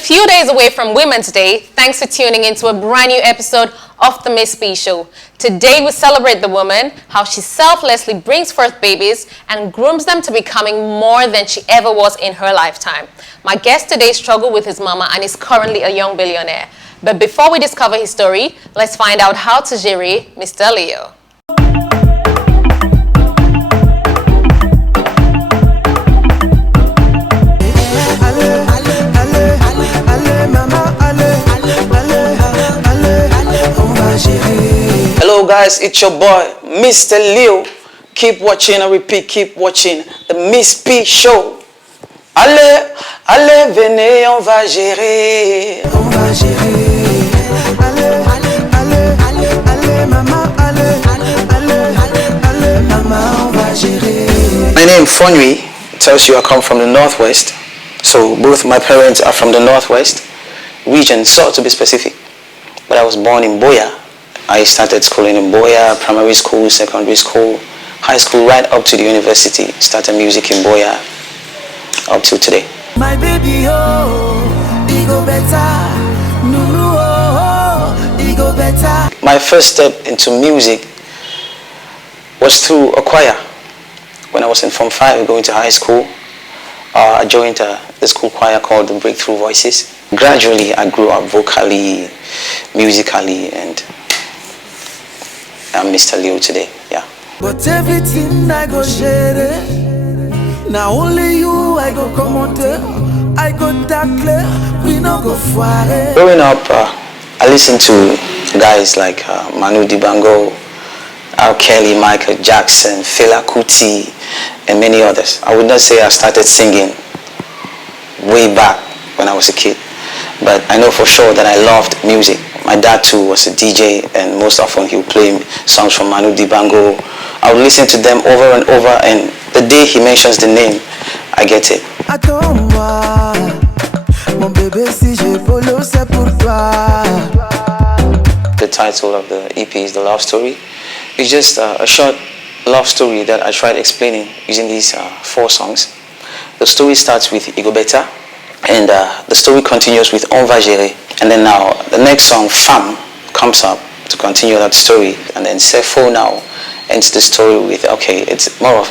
a few days away from Women's Day. Thanks for tuning into a brand new episode of the Miss P Show. Today we celebrate the woman, how she selflessly brings forth babies and grooms them to becoming more than she ever was in her lifetime. My guest today struggled with his mama and is currently a young billionaire. But before we discover his story, let's find out how to gérer Mr. Leo. Hello guys, it's your boy Mr. Leo. Keep watching and repeat, keep watching the Miss P Show. Allez, allez, venez, on va gérer. On va gérer. Allez, allez, allez, maman, allez, allez, allez, maman, on va gérer. My name Fonui tells you I come from the Northwest. So both my parents are from the Northwest region, so to be specific. But I was born in Boya. I started schooling in Boya, primary school, secondary school, high school, right up to the university. Started music in Boya up to today. My baby, go better. Go better. My first step into music was through a choir. When I was in Form 5 going to high school, I joined the school choir called the Breakthrough Voices. Gradually, I grew up vocally, musically, and I'm Mr. Leo today, yeah. But everything I go share it. Now only you I go comment, I go tackle, we no go foire. Growing up, I listened to guys like Manu Dibango, R. Kelly, Michael Jackson, Fela Kuti, and many others. I would not say I started singing way back when I was a kid, but I know for sure that I loved music. My dad too was a DJ, and most often he would play songs from Manu Dibango. I would listen to them over and over, and the day he mentions the name, I get it. The title of the EP is The Love Story. It's just a short love story that I tried explaining using these 4 songs. The story starts with Go Better, and the story continues with On Va Gérer. And then now the next song, Femme, comes up to continue that story. And then Sefo now ends the story with, okay, it's more of,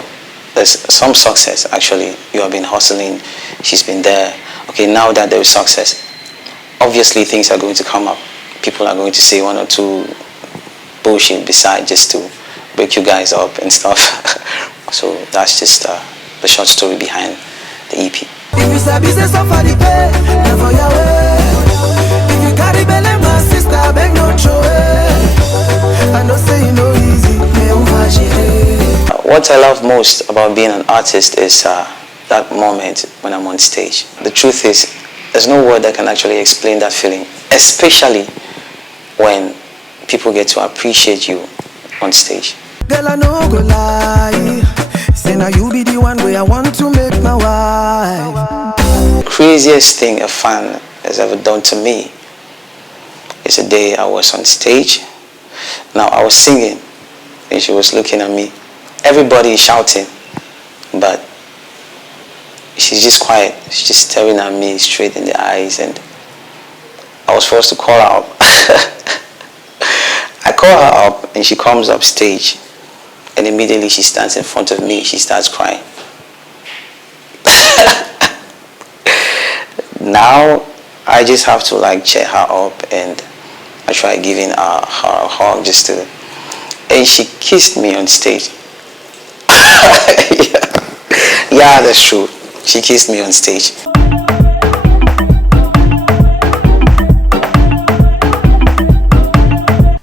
there's some success actually. You have been hustling, she's been there. Okay, now that there is success, obviously things are going to come up. People are going to say 1 or 2 bullshit beside just to break you guys up and stuff. So that's just the short story behind the EP. What I love most about being an artist is that moment when I'm on stage. The truth is, there's no word that can actually explain that feeling, especially when people get to appreciate you on stage. Girl, I no go lie. Say now you be the one way I want to make my wife. Craziest thing a fan has ever done to me is a day I was on stage. Now I was singing and she was looking at me. Everybody is shouting, but she's just quiet. She's just staring at me straight in the eyes, and I was forced to call her up. I call her up and she comes up stage, and immediately she stands in front of me. She starts crying. Now I just have to like cheer her up, and I try giving her a hug just to, and she kissed me on stage. Yeah, that's true. She kissed me on stage.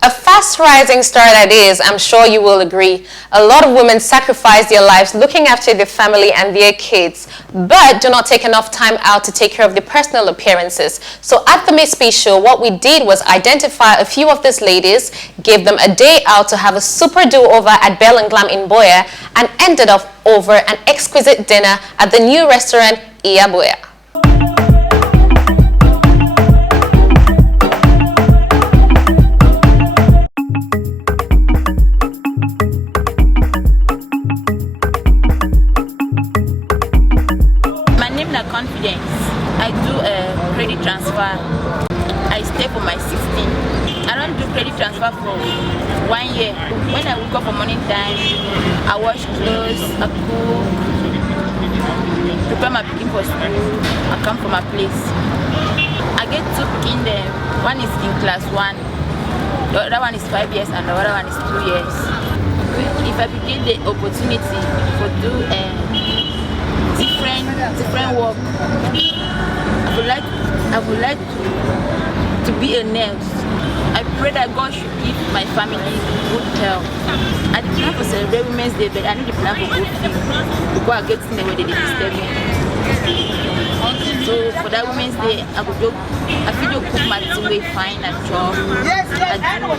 A fast-rising star that is, I'm sure you will agree. A lot of women sacrifice their lives looking after their family and their kids, but do not take enough time out to take care of their personal appearances. So at the Miss P Show, what we did was identify a few of these ladies, gave them a day out to have a super do-over at Bell and Glam in Boya, and ended up over an exquisite dinner at the new restaurant Iya Boya. Confidence. I do credit transfer. there for my 16. I don't do credit transfer for 1 year. When I wake up for morning time, I wash clothes, I cook, prepare my picking for school, I come from my place. I get 2 picking there. One is in class 1, the other one is 5 years and the other one is 2 years. If I get the opportunity for do different work, I would like to be a nurse. I pray that God should give my family good health. I did plan for celebrate Women's Day, but I need to plan for good things before I get in the way they disturb me. So for that Women's Day, I feel to cook my team way fine and job. I do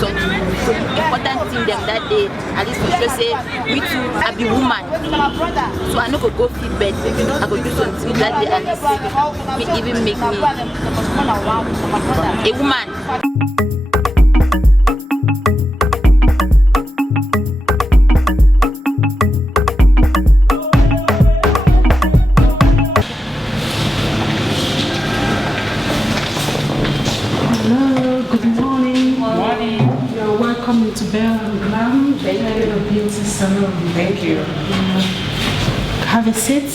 some important thing them that day. At least to say, me too, I be woman. So I know go feed bed. I go do something that day and it even make me a woman. Welcome to Bell and Glam, the beauty salon. Thank you. Have a seat.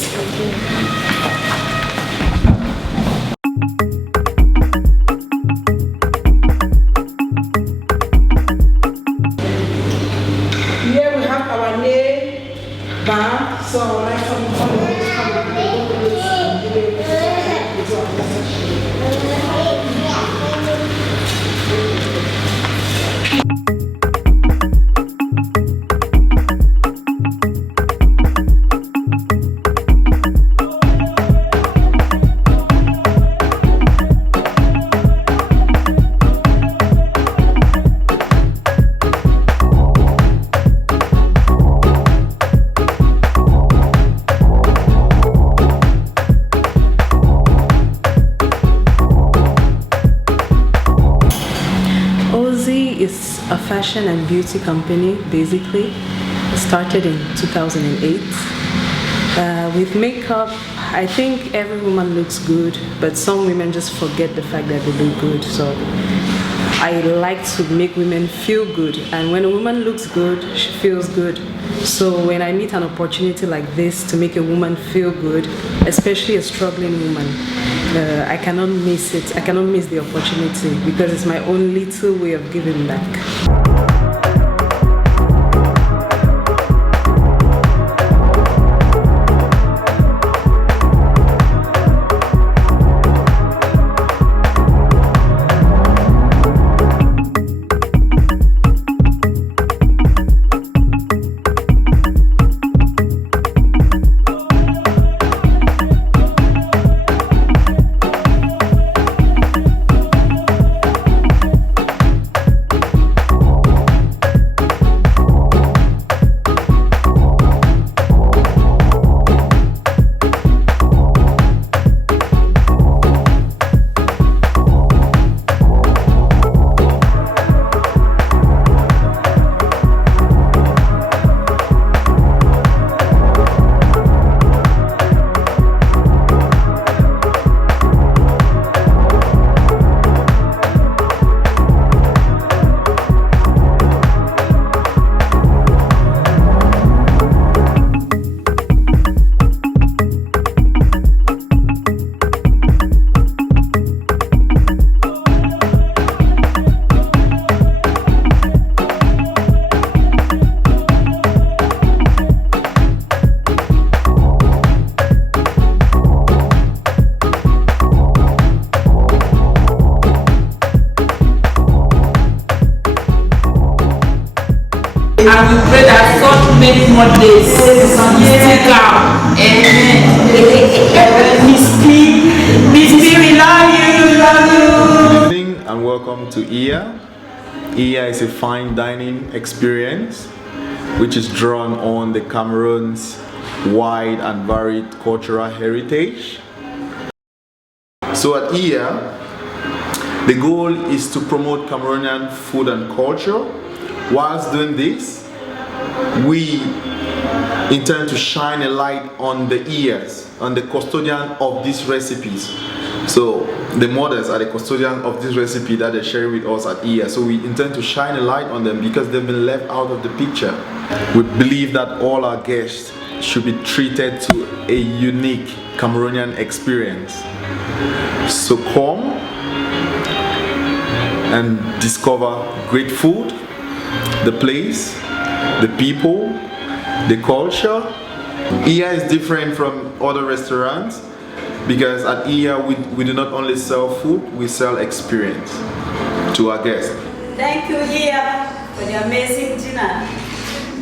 Here we have our nail bar. So I would like some color. Is a fashion and beauty company. Basically started in 2008 with makeup. I think every woman looks good, but some women just forget the fact that they look good. So I like to make women feel good, and when a woman looks good, she feels good. So when I meet an opportunity like this to make a woman feel good, especially a struggling woman, I cannot miss it. I cannot miss the opportunity because it's my own little way of giving back. And we pray that such many more days stick out. Amen. Miss P, we love you, we love you. Good evening and welcome to IYA. IYA is a fine dining experience which is drawn on the Cameroon's wide and varied cultural heritage. So at IYA, the goal is to promote Cameroonian food and culture. Whilst doing this, we intend to shine a light on the ears, on the custodian of these recipes, So the mothers are the custodians of this recipe that they share with us at EA. So we intend to shine a light on them because they've been left out of the picture. We believe that all our guests should be treated to a unique Cameroonian experience. So come and discover great food, the place, the people, the culture. EA is different from other restaurants because at EA we do not only sell food, we sell experience to our guests. Thank you, EA, for the amazing dinner.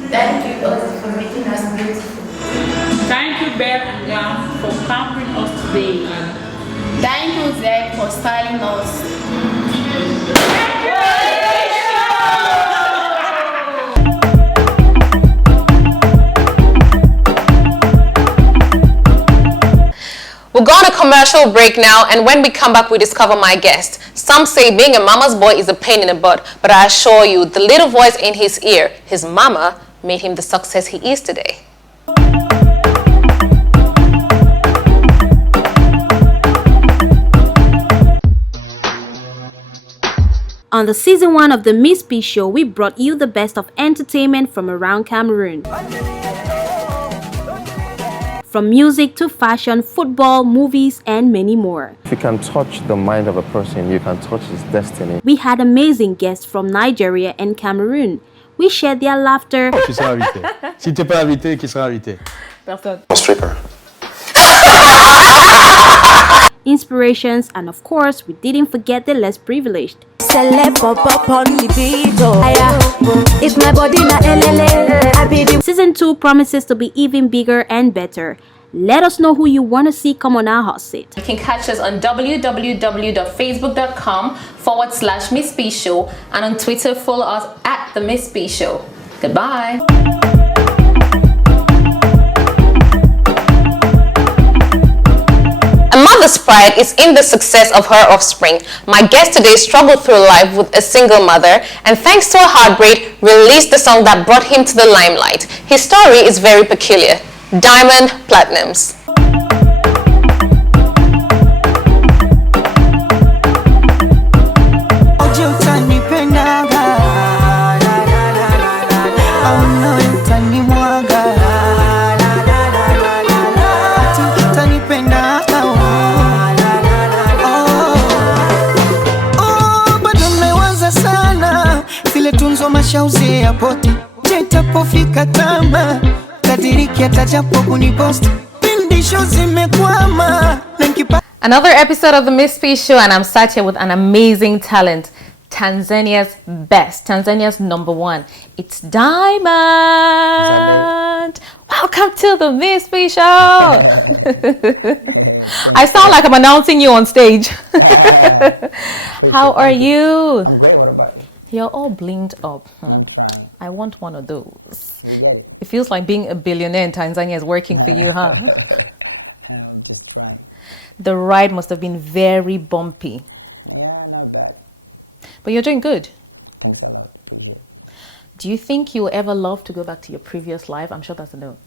Thank you also for making us beautiful. Thank you, Beth and Jan, for pampering us today. Thank you, Zach, for styling us. We're going on a commercial break now, and when we come back, we discover my guest. Some say being a mama's boy is a pain in the butt, but I assure you, the little voice in his ear, his mama, made him the success he is today. On the season 1 of the Miss P Show, we brought you the best of entertainment from around Cameroon. From music to fashion, football, movies, and many more. If you can touch the mind of a person, you can touch his destiny. We had amazing guests from Nigeria and Cameroon. We shared their laughter. Tu seras invité. Si tu n'es pas invité, qui sera invité? Personne. Stripper. Inspirations, and of course, we didn't forget the less privileged. Season 2 promises to be even bigger and better. Let us know who you want to see come on our hot seat. You can catch us on www.facebook.com/MissPShow and on Twitter, follow us at The Miss P Show. Goodbye. A mother's pride is in the success of her offspring. My guest today struggled through life with a single mother, and thanks to a heartbreak, released the song that brought him to the limelight. His story is very peculiar. Diamond Platnumz. Another episode of the Miss P Show, and I'm sat here with an amazing talent, Tanzania's best, Tanzania's #1. It's Diamond. What's up, babe? Welcome to the Miss P Show. I sound like I'm announcing you on stage. How are you? I'm great. What about you? You're all blinged up. I'm trying. I want one of those. You get it? It feels like being a billionaire in Tanzania is working for you, huh? I'm just trying. The ride must have been very bumpy. Yeah, not bad. But you're doing good. Thanks a lot. Appreciate it. Do you think you'll ever love to go back to your previous life? I'm sure that's a no.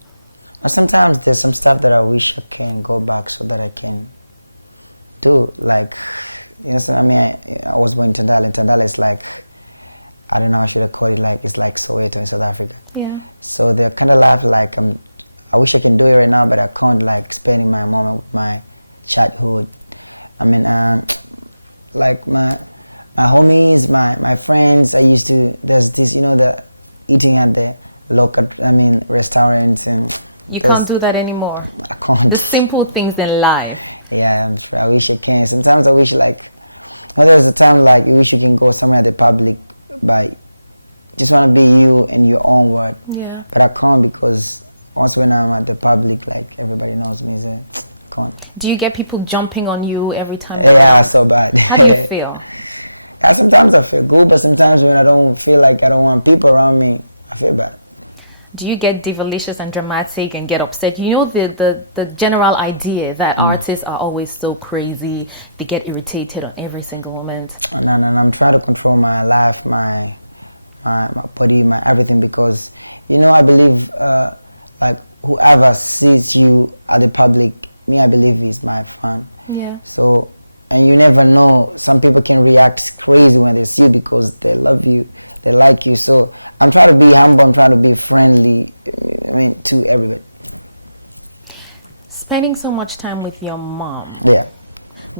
Sometimes there's some stuff that I wish I can go back so that I can do. Like, you know, I mean, I was born in Tandale. And Tandale is like, I don't know how I should have called it, like, it's like Soweto in South Africa. Yeah. So the kind of life, like, I wish I can do it right now, but I can't, like, spending my moment with my childhood. I mean, like, my homies, my friends, I used to, there's this, you know, the eating at the local, restaurants, and you can't do that anymore. I can't. The simple things in life. Yeah, I'm sure. I wish I can. Sometimes I wish, like, there's a time, like, you wish you can go somewhere at the public, but just want to be you in your own word. Yeah. But I can't, because once when I'm at the public, like, everybody knows me, so I can't. Do you get people jumping on you every time? Yeah, so bad. How do you feel? Yeah, sometimes I feel good, but sometimes when I don't feel like I don't want people around me, I feel bad. Do you get divalicious and dramatic and get upset? You know the general idea that artists are always so crazy, they get irritated on every single moment. No, I'm trying to control my life, my body, my everything, because, you know, I believe like, whoever sees you at the public, me, I believe is my fan. Yeah. So and you never know. Some people can react crazy when they see you because they love you, they like you. So I'm trying to be humble. I'm trying to be friendly. I mean, to everybody. Spending so much time with your mom. Yeah.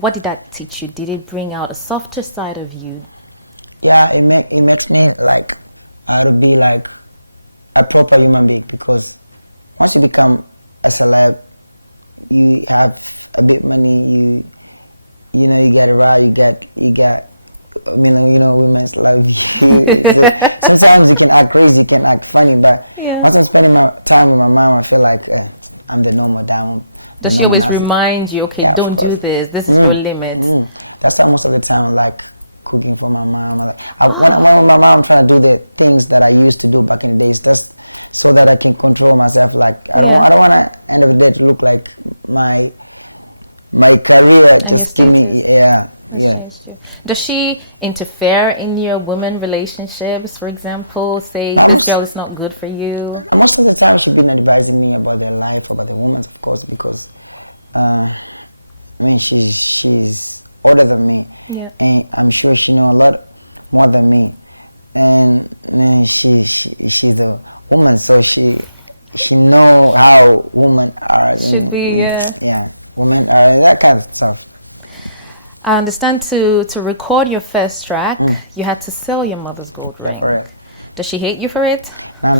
What did that teach you? Did it bring out a softer side of you? Yeah, it makes me like to be like a proper human being, because once you become a celeb, you have a bit money, you know, you get around, you get I mean, you know, women's love you. So sometimes you can act crazy, you can act funny, but once I'm spending my time with my mom, I feel like I'm the normal diamond. Does she always remind you, okay, don't do this, this is your limit? That's why most of the time I like cooking for my mom. When with my mom, I'm trying to do the things that I used to do back in the days, just so that I can control myself. Like I don't want to end of the day to look like my career just give me yeah. Does she interfere in your women relationships, for example, say this girl is not good for you? Most of the time she's been advising me about their life, about the women, of course, because I mean she's older than me, and I'm sure she knows a lot more than me, and she's a woman, so she know how women are. Should be, yeah, women are that kind of stuff. I understand to record your first track, you had to sell your mother's gold ring. Yeah, for it. Does she hate you for it? No.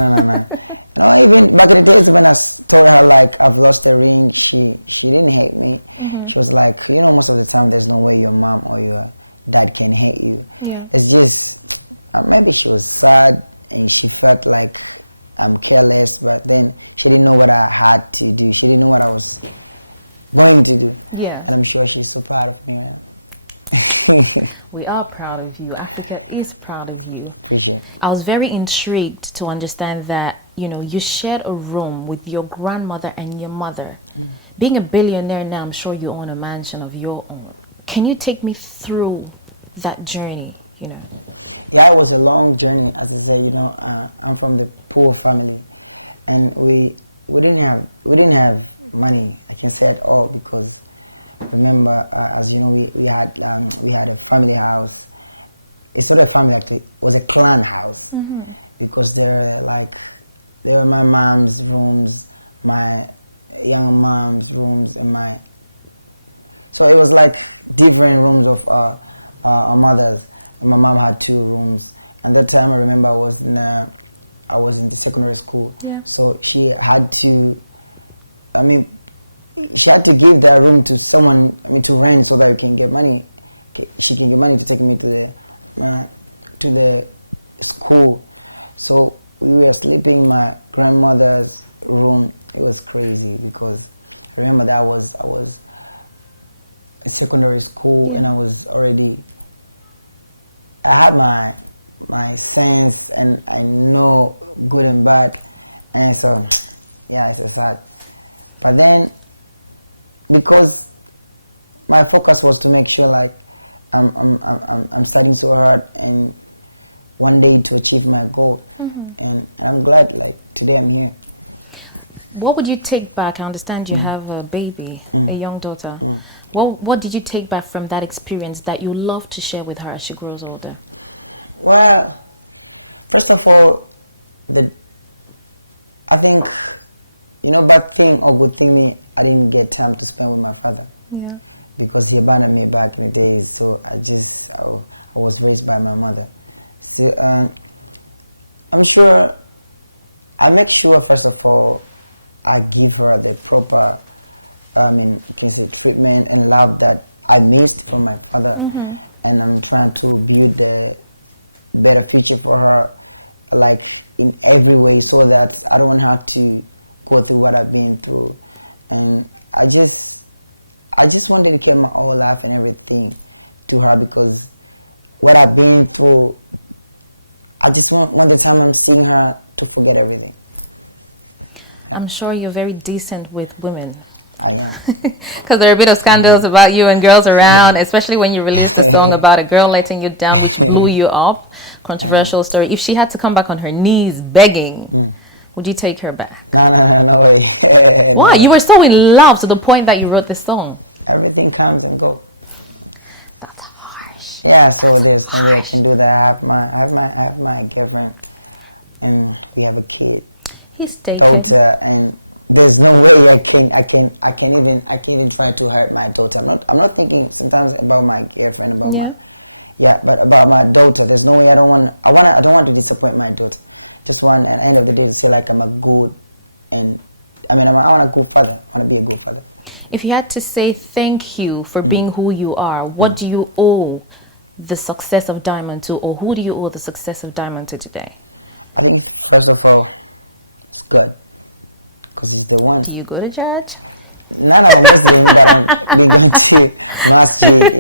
No, even back in the days when I told her like I've lost the ring, she didn't hate me. She was like, you know, most of the time there's no way your mom or your dad can hate you. It's just maybe she was sad and she felt like I'm careless, but then she didn't know what I had to do. She didn't know what I was going to do. Yeah. And I'm sure she's so proud of me right now. We are proud of you. Africa is proud of you. Appreciate it. I was very intrigued to understand that, you know, you shared a room with your grandmother and your mother. Being a billionaire now, I'm sure you own a mansion of your own. Can you take me through that journey, you know? Yeah, it was a long journey. As I say, you know, I'm from the poor family, and we didn't have money, I can say at all, because remember, as you know, we had a family house. It's not a family, actually. It was a clan house, because there were my mom's rooms, my young mom's rooms, and so it was like different rooms of our mothers. And my mom had 2 rooms. And that time I remember I was in the secondary school, so she had to, she had to give that room to someone, to rent, so that we can get money. She can get money to take me to the school. So we were sleeping in my grandmother's room. It was crazy, because I remember that I was in secondary school, and I had my sense, and I know good and bad, and so yeah, it's sad. But then, because my focus was to make sure like I'm studying so hard and one day to achieve my goal, and I'm glad like today I'm here. What would you take back? I understand you have a baby, a young daughter. What did you take back from that experience that you love to share with her as she grows older? Well, first of all, I think, you know, bad thing or good thing, I didn't get time to spend with my father. Yeah. Because he abandoned me back in the days, so I was raised by my mother. So I'm sure, I make sure first of all, I give her the proper, you can say, treatment and love that I missed from my father. And I'm trying to build a better future for her, like in every way, so that I don't want her to go through what I've been through. And I just want to dedicate my whole life and everything to her, because what I've been through, I just want the time I'm seeing her to forget everything. I'm sure you're very decent with women. I am. Because there are a bit of scandals about you and girls around, especially when you released a song about a girl letting you down, which blew you up. Controversial story. If she had to come back on her knees begging, would you take her back? No way. Why? You were so in love to the point that you wrote this song. Everything comes and goes. Yeah, so there's no way I can do that. I have my girlfriend, and we have a kid, daughter, and there's no way I can even try to hurt my daughter. I'm not thinking sometimes about my girlfriend, about but about my daughter. There's no way I don't want to disappoint my daughter. Just want at the end of the day to say like I'm a good, and I want a good father. I want to be a good father. If you had to say thank you for being who you are, what do you owe the success of Diamond to, or who do you owe the success of Diamond to today? I think first of all, it's God, because he's the one. Do you go to church? Not I'm a Muslim, but I've been going to masjid.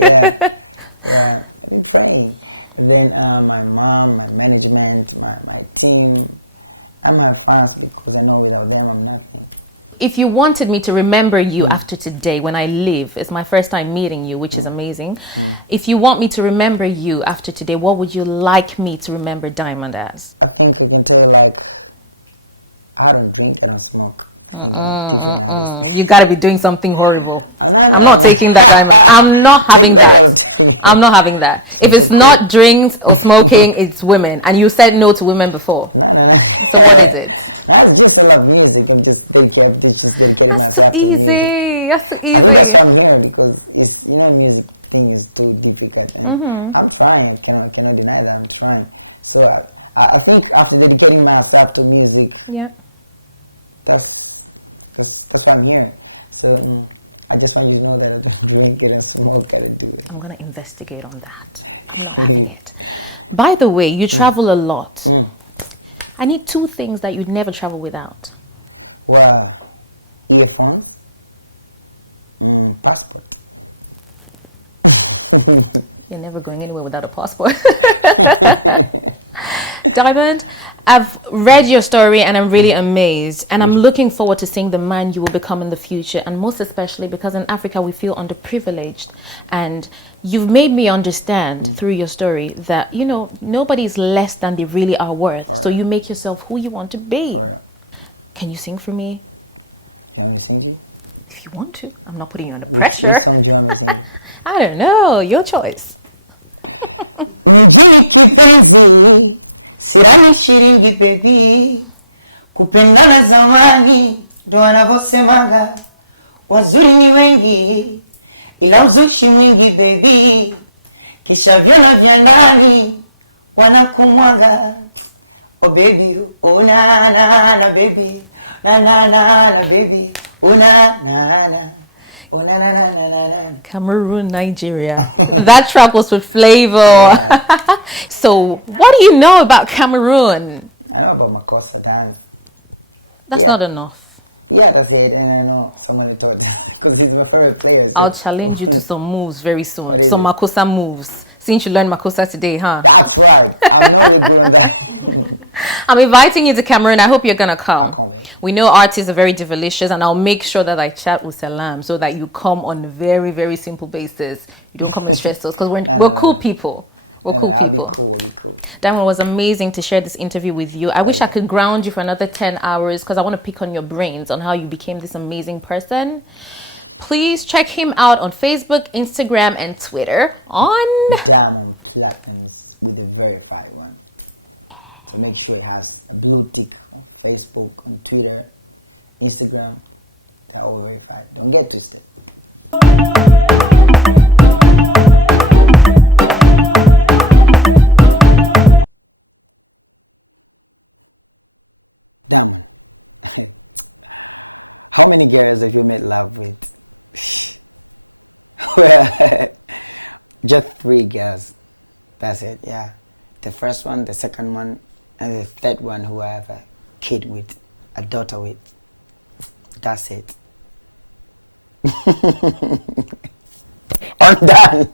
Yeah, I've been praying. And then my mom, my management, my team, and my fans, because I know without them I'm nothing. If you wanted me to remember you after today, when I leave, it's my first time meeting you, which is amazing. If you want me to remember you after today, what would you like me to remember Diamond as? I think I can tell you, like, I don't drink, I don't smoke. I think I'm different artist. You gotta be doing something horrible. I'm not taking that. I'm not having that. I'm not having that. If it's not drinks or smoking, it's women. And you said no to women before. No. So what is it? That's just I love music. I'm just dedicated myself to music. I think that's why I'm here, because it's music thing is too difficult, and I'm trying. I cannot deny that I'm trying. So I think after dedicating myself to music, that's why I'm here. So I just want you to know that I don't drink it and smoke. I don't do it. I'm gonna investigate on that. By the way, you travel a lot. I need 2 things that you'd never travel without. Well, earphones, passport. You're never going anywhere without a passport. Diamond, I've read your story and I'm really amazed. And I'm looking forward to seeing the man you will become in the future. And most especially because in Africa we feel underprivileged. And you've made me understand through your story that, nobody's less than they really are worth. So you make yourself who you want to be. Can you sing for me? You want me to sing to you? If you want to. I'm not putting you under pressure. Which song do you want me to sing? I don't know. Your choice. Mjini kipenzi, sirani shiringi baby, kupendana zamani, ndo wanavyosemaga, wazuri ni wengi, ila uzushi mwingi baby, kisha vyona vya ndani wanakumwaga. Oh baby, oh na na na baby, na na na na baby, oh na na na. Oh, na, na, na, na, na. Cameroon, Nigeria. That track was with flavor. So, what do you know about Cameroon? I know about Makossa dance. That's not enough. Yeah, that's it. And I know someone taught because he's my favorite player. So. I'll challenge you to some moves very soon. Some Makossa moves. Since you learned Makossa today, huh? That's right. I'm not really good on that. I'm inviting you to Cameroon. I hope you're gonna come. I can't wait. We know artists are very delicious, and I'll make sure that I chat with Salam so that you come on a very, very simple basis. You don't come and stress us because we're cool people. We're cool people. I'll be cool. Diamond, was amazing to share this interview with you. I wish I could ground you for another 10 hours because I want to pick on your brains on how you became this amazing person. Please check him out on Facebook, Instagram, and Twitter on Diamond Platnumz with a verified one. So make sure it has a blue tick on Facebook, on Twitter, Instagram. They're all verified. Don't get twisted. Diamond, how many girls have you made love with? Well, just 3 girls. That's it, yeah. The first one, the second one, and the third one who I have a kid with, a daughter with. That's it. I'm done.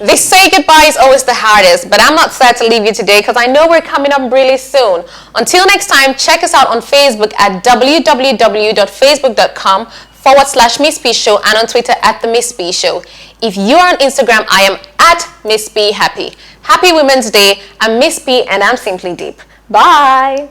They say goodbye is always the hardest, but I'm not sad to leave you today because I know we're coming up really soon. Until next time, check us out on Facebook at www.facebook.com/MissPShow and on Twitter at The MissPShow. If you are on Instagram, I am at MissPHappy. Happy Women's Day. I'm Miss P and I'm Simply Deep. Bye.